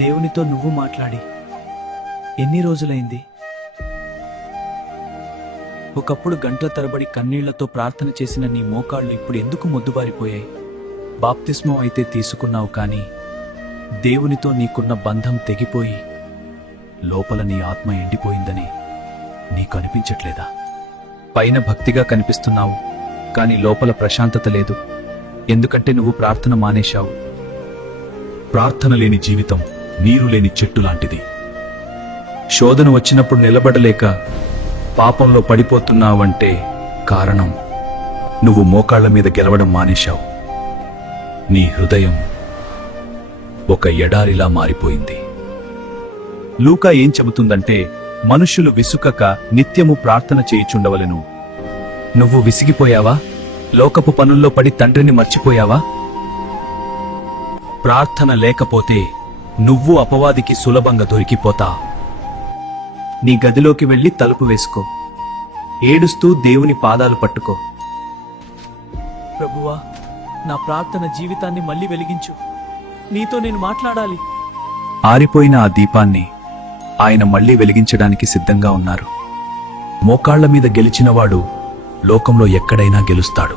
దేవునితో నువ్వు మాట్లాడి ఎన్ని రోజులైంది? ఒకప్పుడు గంటల తరబడి కన్నీళ్లతో ప్రార్థన చేసిన నీ మోకాళ్ళు ఇప్పుడు ఎందుకు మొద్దుబారిపోయాయి? బాప్తిస్మం అయితే తీసుకున్నావు, కానీ దేవునితో నీకున్న బంధం తెగిపోయి లోపల నీ ఆత్మ ఎండిపోయిందని నీకు అనిపించట్లేదా? పైన భక్తిగా కనిపిస్తున్నావు, కానీ లోపల ప్రశాంతత లేదు. ఎందుకంటే నువ్వు ప్రార్థన మానేశావు. ప్రార్థన లేని జీవితం నీరు లేని చెట్టు లాంటిది. శోధన వచ్చినప్పుడు నిలబడలేక పాపంలో పడిపోతున్నావంటే కారణం నువ్వు మోకాళ్ల మీద గెలవడం మానేశావు. నీ హృదయం ఒక ఎడారిలా మారిపోయింది. లూకా ఏం చెబుతుందంటే, మనుష్యులు విసుకక నిత్యము ప్రార్థన చేయుచుండవలెను. నువ్వు విసిగిపోయావా? లోకపు పనుల్లో పడి తండ్రిని మర్చిపోయావా? ప్రార్థన లేకపోతే నువ్వు అపవాదికి సులభంగా దొరికిపోతా. నీ గదిలోకి వెళ్లి తలుపు వేసుకో. ఏడుస్తూ దేవుని పాదాలు పట్టుకో. ప్రభువా, నా ప్రార్థన జీవితాన్ని మళ్ళీ వెలిగించు. నీతో నేను మాట్లాడాలి. ఆరిపోయిన ఆ దీపాన్ని ఆయన మళ్లీ వెలిగించడానికి సిద్ధంగా ఉన్నారు. మోకాళ్ల మీద గెలిచినవాడు లోకంలో ఎక్కడైనా గెలుస్తాడు.